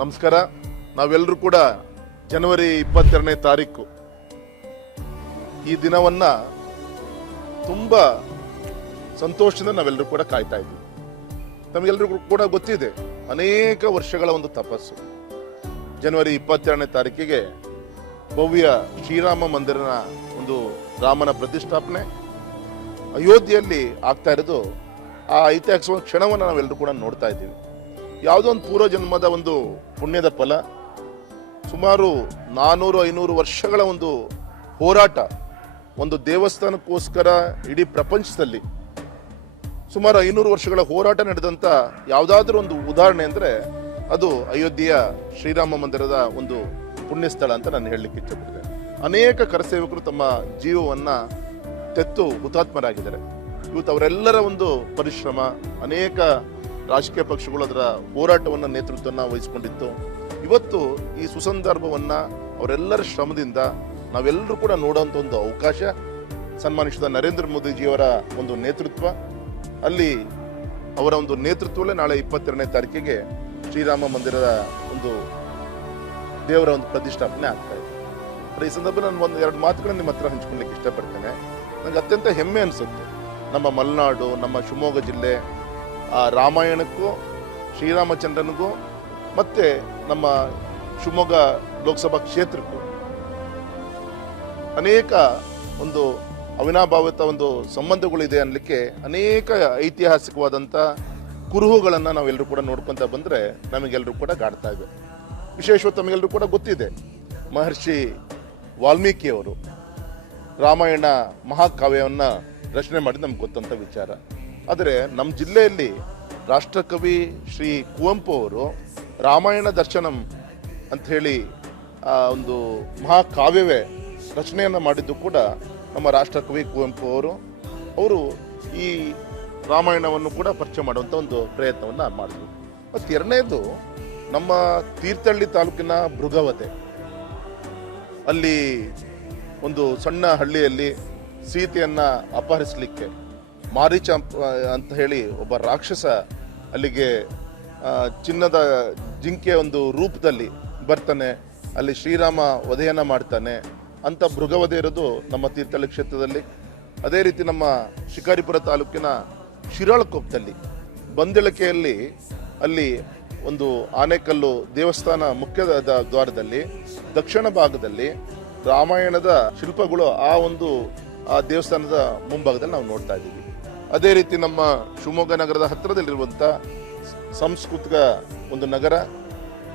ನಮಸ್ಕಾರ. ನಾವೆಲ್ಲರೂ ಕೂಡ ಜನವರಿ ಇಪ್ಪತ್ತೆರಡನೇ ತಾರೀಕು. ಈ ದಿನವನ್ನ ತುಂಬ ಸಂತೋಷದಿಂದ ನಾವೆಲ್ಲರೂ ಕೂಡ ಕಾಯ್ತಾ ಇದ್ವಿ ನಮಗೆಲ್ಲರಿಗೂ ಕೂಡ ಗೊತ್ತಿದೆ, ಅನೇಕ ವರ್ಷಗಳ ಒಂದು ತಪಸ್ಸು. ಜನವರಿ ಇಪ್ಪತ್ತೆರಡನೇ ತಾರೀಕಿಗೆ ಭವ್ಯ ಶ್ರೀರಾಮ ಮಂದಿರನ ಒಂದು ರಾಮನ ಪ್ರತಿಷ್ಠಾಪನೆ. ಅಯೋಧ್ಯೆಯಲ್ಲಿ ಆಗ್ತಾ ಇರೋದು ಆ ಐತಿಹಾಸಿಕ ಕ್ಷಣವನ್ನು ನಾವೆಲ್ಲರೂ ಕೂಡ ನೋಡ್ತಾ ಇದ್ದೀವಿ. ಯಾವುದೋ ಒಂದು ಪೂರ್ವ ಜನ್ಮದ ಒಂದು ಪುಣ್ಯದ ಫಲ, ಸುಮಾರು ನಾನೂರು ಐನೂರು ವರ್ಷಗಳ ಒಂದು ಹೋರಾಟ, ಒಂದು ದೇವಸ್ಥಾನಕ್ಕೋಸ್ಕರ ಇಡೀ ಪ್ರಪಂಚದಲ್ಲಿ ಸುಮಾರು ಐನೂರು ವರ್ಷಗಳ ಹೋರಾಟ ನಡೆದಂಥ ಯಾವುದಾದ್ರೂ ಒಂದು ಉದಾಹರಣೆ ಅಂದರೆ ಅದು ಅಯೋಧ್ಯೆಯ ಶ್ರೀರಾಮ ಮಂದಿರದ ಒಂದು ಪುಣ್ಯಸ್ಥಳ ಅಂತ ನಾನು ಹೇಳಲಿಕ್ಕೆ ಇಚ್ಛೆಪಡ್ತೇನೆ ಅನೇಕ ಕರಸೇವಕರು ತಮ್ಮ ಜೀವವನ್ನು ತೆತ್ತು ಹುತಾತ್ಮರಾಗಿದ್ದಾರೆ. ಇವತ್ತು ಅವರೆಲ್ಲರ ಒಂದು ಪರಿಶ್ರಮ, ಅನೇಕ ರಾಜಕೀಯ ಪಕ್ಷಗಳು ಅದರ ಹೋರಾಟವನ್ನು ನೇತೃತ್ವವನ್ನು ವಹಿಸಿಕೊಂಡಿತ್ತು. ಇವತ್ತು ಈ ಸುಸಂದರ್ಭವನ್ನ ಅವರೆಲ್ಲರ ಶ್ರಮದಿಂದ ನಾವೆಲ್ಲರೂ ಕೂಡ ನೋಡುವಂತ ಒಂದು ಅವಕಾಶ ಸನ್ಮಾನಿಸಿದ ನರೇಂದ್ರ ಮೋದಿಜಿಯವರ ಒಂದು ನೇತೃತ್ವ. ಅಲ್ಲಿ ಅವರ ಒಂದು ನೇತೃತ್ವದಲ್ಲೇ ನಾಳೆ ಇಪ್ಪತ್ತೆರಡನೇ ತಾರೀಕಿಗೆ ಶ್ರೀರಾಮ ಮಂದಿರದ ಒಂದು ದೇವರ ಒಂದು ಪ್ರತಿಷ್ಠಾಪನೆ ಆಗ್ತಾ ಇದೆ. ಈ ಸಂದರ್ಭ ನಾನು ಒಂದು ಎರಡು ಮಾತುಗಳನ್ನ ನಿಮ್ಮ ಹತ್ರ ಹಂಚ್ಕೊಳ್ಳಿಕ್ಕೆ ಇಷ್ಟಪಡ್ತೇನೆ. ನನಗೆ ಅತ್ಯಂತ ಹೆಮ್ಮೆ ಅನಿಸುತ್ತೆ. ನಮ್ಮ ಮಲೆನಾಡು, ನಮ್ಮ ಶಿವಮೊಗ್ಗ ಜಿಲ್ಲೆ ರಾಮಾಯಣಕ್ಕೂ, ಶ್ರೀರಾಮಚಂದ್ರನಿಗೂ, ಮತ್ತೆ ನಮ್ಮ ಶಿವಮೊಗ್ಗ ಲೋಕಸಭಾ ಕ್ಷೇತ್ರಕ್ಕೂ ಅನೇಕ ಒಂದು ಅವಿನಾಭಾವಿತ ಒಂದು ಸಂಬಂಧಗಳಿದೆ ಅನ್ನಲಿಕ್ಕೆ ಅನೇಕ ಐತಿಹಾಸಿಕವಾದಂಥ ಕುರುಹುಗಳನ್ನು ನಾವೆಲ್ಲರೂ ಕೂಡ ನೋಡ್ಕೊತ ಬಂದರೆ ನಮಗೆಲ್ಲರೂ ಕೂಡ ಗಾಡ್ತಾ ಇವೆ. ವಿಶೇಷವಾಗಿ ತಮಗೆಲ್ಲರೂ ಕೂಡ ಗೊತ್ತಿದೆ. ಮಹರ್ಷಿ ವಾಲ್ಮೀಕಿಯವರು ರಾಮಾಯಣ ಮಹಾಕಾವ್ಯವನ್ನು ರಚನೆ ಮಾಡಿ ನಮ್ಗೆ ಗೊತ್ತಂಥ ವಿಚಾರ. ಆದರೆ ನಮ್ಮ ಜಿಲ್ಲೆಯಲ್ಲಿ ರಾಷ್ಟ್ರಕವಿ ಶ್ರೀ ಕುವೆಂಪು ಅವರು ರಾಮಾಯಣ ದರ್ಶನಂ ಆ, ಒಂದು ಮಹಾಕಾವ್ಯವೇ ರಚನೆಯನ್ನು ಮಾಡಿದ್ದು ಕೂಡ ನಮ್ಮ ರಾಷ್ಟ್ರಕವಿ ಕುವೆಂಪು ಅವರು. ಅವರು ಈ ರಾಮಾಯಣವನ್ನು ಕೂಡ ಪರಿಚಯ ಮಾಡುವಂಥ ಒಂದು ಪ್ರಯತ್ನವನ್ನು ಮಾಡಿದ್ರು. ಮತ್ತು ಎರಡನೇದು, ನಮ್ಮ ತೀರ್ಥಹಳ್ಳಿ ತಾಲೂಕಿನ ಭೃಗವತೆ ಅಲ್ಲಿ ಒಂದು ಸಣ್ಣ ಹಳ್ಳಿಯಲ್ಲಿ ಸೀತೆಯನ್ನು ಅಪಹರಿಸಲಿಕ್ಕೆ ಮಾರೀಚ ಅಂತ- ಹೇಳಿ ಒಬ್ಬ ರಾಕ್ಷಸ ಅಲ್ಲಿಗೆ ಚಿನ್ನದ ಜಿಂಕೆ ಒಂದು ರೂಪದಲ್ಲಿ ಬರ್ತಾನೆ. ಅಲ್ಲಿ ಶ್ರೀರಾಮ ವಧೆಯನ್ನು ಮಾಡ್ತಾನೆ. ಅಂತ ಮೃಗವಧೆ ಇರೋದು ನಮ್ಮ ತೀರ್ಥಹಳ್ಳಿ ಕ್ಷೇತ್ರದಲ್ಲಿ. ಅದೇ ರೀತಿ ನಮ್ಮ ಶಿಕಾರಿಪುರ ತಾಲೂಕಿನ ಶಿರಾಳಕೊಪ್ಪದಲ್ಲಿ ಬಂದಿಳಕೆಯಲ್ಲಿ ಅಲ್ಲಿ ಒಂದು ಆನೆಕಲ್ಲು ದೇವಸ್ಥಾನ ಮುಖ್ಯ ದ್ವಾರದಲ್ಲಿ, ದಕ್ಷಿಣ ಭಾಗದಲ್ಲಿ ರಾಮಾಯಣದ ಶಿಲ್ಪಗಳು ಆ ಒಂದು, ಆ ದೇವಸ್ಥಾನದ ಮುಂಭಾಗದಲ್ಲಿ ನಾವು ನೋಡ್ತಾ ಇದ್ದೀವಿ. ಅದೇ ರೀತಿ ನಮ್ಮ ಶಿವಮೊಗ್ಗ ನಗರದ ಹತ್ತಿರದಲ್ಲಿರುವಂಥ ಸಾಂಸ್ಕೃತಿಕ ಒಂದು ನಗರ,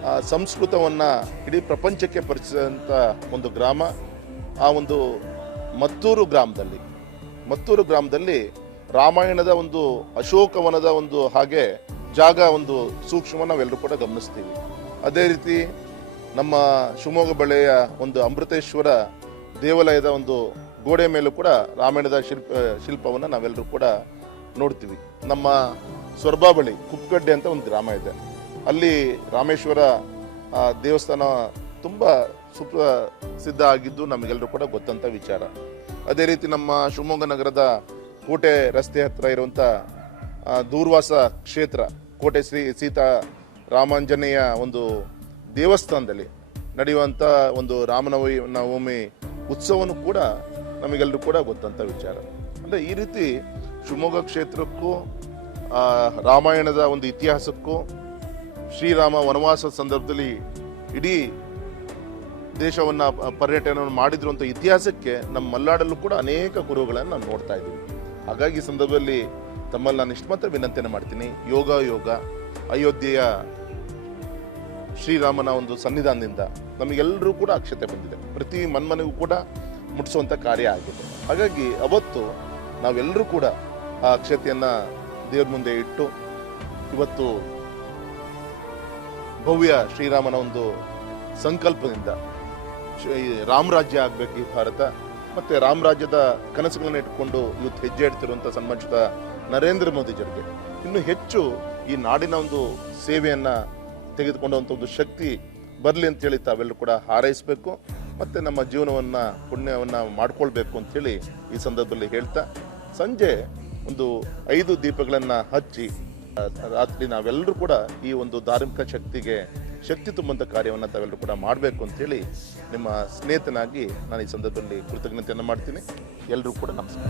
ಆ ಸಂಸ್ಕೃತವನ್ನು ಇಡೀ ಪ್ರಪಂಚಕ್ಕೆ ಪರಿಚಿಸಿದಂಥ ಒಂದು ಗ್ರಾಮ, ಆ ಒಂದು ಮತ್ತೂರು ಗ್ರಾಮದಲ್ಲಿ. ಮತ್ತೂರು ಗ್ರಾಮದಲ್ಲಿ ರಾಮಾಯಣದ ಒಂದು ಅಶೋಕವನದ ಒಂದು ಹಾಗೆ ಜಾಗ, ಒಂದು ಸೂಕ್ಷ್ಮ ನಾವೆಲ್ಲರೂ ಕೂಡ ಗಮನಿಸ್ತೀವಿ. ಅದೇ ರೀತಿ ನಮ್ಮ ಶಿವಮೊಗ್ಗ ಬಳ್ಳೆಯ ಒಂದು ಅಮೃತೇಶ್ವರ ದೇವಾಲಯದ ಒಂದು ಗೋಡೆ ಮೇಲೂ ಕೂಡ ರಾಮಾಯಣದ ಶಿಲ್ಪ, ಶಿಲ್ಪವನ್ನು ನಾವೆಲ್ಲರೂ ಕೂಡ ನೋಡ್ತೀವಿ. ನಮ್ಮ ಸೊರಬಾ ಬಳಿ ಅಂತ ಒಂದು ಗ್ರಾಮ ಇದೆ. ಅಲ್ಲಿ ರಾಮೇಶ್ವರ ದೇವಸ್ಥಾನ ತುಂಬ ಸುಪ್ರಸಿದ್ಧ ಆಗಿದ್ದು ನಮಗೆಲ್ಲರೂ ಕೂಡ ಗೊತ್ತಂಥ ವಿಚಾರ. ಅದೇ ರೀತಿ ನಮ್ಮ ಶಿವಮೊಗ್ಗ ನಗರದ ಕೋಟೆ ರಸ್ತೆ ಹತ್ತಿರ ಇರುವಂಥ ದೂರ್ವಾಸ ಕ್ಷೇತ್ರ, ಕೋಟೆ ಶ್ರೀ ಸೀತಾ ರಾಮಾಂಜನೇಯ ಒಂದು ದೇವಸ್ಥಾನದಲ್ಲಿ ನಡೆಯುವಂಥ ಒಂದು ರಾಮನವಮಿ, ನವಮಿ ಉತ್ಸವವನ್ನು ಕೂಡ ನಮಗೆಲ್ಲರೂ ಕೂಡ ಗೊತ್ತಂತ ವಿಚಾರ. ಅಂದರೆ ಈ ರೀತಿ ಶಿವಮೊಗ್ಗ ಕ್ಷೇತ್ರಕ್ಕೂ ರಾಮಾಯಣದ ಒಂದು ಇತಿಹಾಸಕ್ಕೂ, ಶ್ರೀರಾಮ ವನವಾಸದ ಸಂದರ್ಭದಲ್ಲಿ ಇಡೀ ದೇಶವನ್ನ ಪರ್ಯಟನವನ್ನು ಮಾಡಿದ್ರು ಅಂತ ಇತಿಹಾಸಕ್ಕೆ ನಮ್ಮ ಮಲ್ನಾಡಲ್ಲೂ ಕೂಡ ಅನೇಕ ಗುರುಗಳನ್ನು ನಾವು ನೋಡ್ತಾ ಇದ್ದೀವಿ ಹಾಗಾಗಿ ಈ ಸಂದರ್ಭದಲ್ಲಿ ತಮ್ಮಲ್ಲಿ ನಾನು ಇಷ್ಟು ಮಾತ್ರ ವಿನಂತಿಯನ್ನು ಮಾಡ್ತೀನಿ. ಯೋಗ ಯೋಗ, ಅಯೋಧ್ಯೆಯ ಶ್ರೀರಾಮನ ಒಂದು ಸನ್ನಿಧಾನದಿಂದ ನಮಗೆಲ್ಲರೂ ಕೂಡ ಅಕ್ಷತೆ ಬಂದಿದೆ. ಪ್ರತಿ ಮನ್ಮನೆಗೂ ಕೂಡ ಮುಟ್ಟಿಸುವಂಥ ಕಾರ್ಯ ಆಗಿದೆ. ಹಾಗಾಗಿ ಅವತ್ತು ನಾವೆಲ್ಲರೂ ಕೂಡ ಆ ಅಕ್ಷತೆಯನ್ನು ದೇವ್ರ ಮುಂದೆ ಇಟ್ಟು ಇವತ್ತು ಭವ್ಯ ಶ್ರೀರಾಮನ ಒಂದು ಸಂಕಲ್ಪದಿಂದ ರಾಮರಾಜ್ಯ ಆಗಬೇಕು ಈ ಭಾರತ, ಮತ್ತು ರಾಮರಾಜ್ಯದ ಕನಸುಗಳನ್ನ ಇಟ್ಕೊಂಡು ಇವತ್ತು ಹೆಜ್ಜೆ ಇಡ್ತಿರುವಂಥ ಸನ್ಮಾನಿತ ನರೇಂದ್ರ ಮೋದಿಜರಿಗೆ ಇನ್ನು ಹೆಚ್ಚು ಈ ನಾಡಿನ ಒಂದು ಸೇವೆಯನ್ನ ತೆಗೆದುಕೊಂಡಂಥ ಒಂದು ಶಕ್ತಿ ಬರಲಿ ಅಂತೇಳಿ ತಾವೆಲ್ಲರೂ ಕೂಡ ಹಾರೈಸಬೇಕು. ಮತ್ತೆ ನಮ್ಮ ಜೀವನವನ್ನು, ಪುಣ್ಯವನ್ನು ಮಾಡಿಕೊಳ್ಬೇಕು ಅಂಥೇಳಿ ಈ ಸಂದರ್ಭದಲ್ಲಿ ಹೇಳ್ತಾ, ಸಂಜೆ ಒಂದು ಐದು ದೀಪಗಳನ್ನು ಹಚ್ಚಿ ರಾತ್ರಿ ನಾವೆಲ್ಲರೂ ಕೂಡ ಈ ಒಂದು ಧಾರ್ಮಿಕ ಶಕ್ತಿಗೆ ಶಕ್ತಿ ತುಂಬುವಂಥ ಕಾರ್ಯವನ್ನು ತಾವೆಲ್ಲರೂ ಕೂಡ ಮಾಡಬೇಕು ಅಂಥೇಳಿ ನಿಮ್ಮ ಸ್ನೇಹಿತನಾಗಿ ನಾನು ಈ ಸಂದರ್ಭದಲ್ಲಿ ಕೃತಜ್ಞತೆಯನ್ನು ಮಾಡ್ತೀನಿ. ಎಲ್ಲರೂ ಕೂಡ ನಮಸ್ಕಾರ.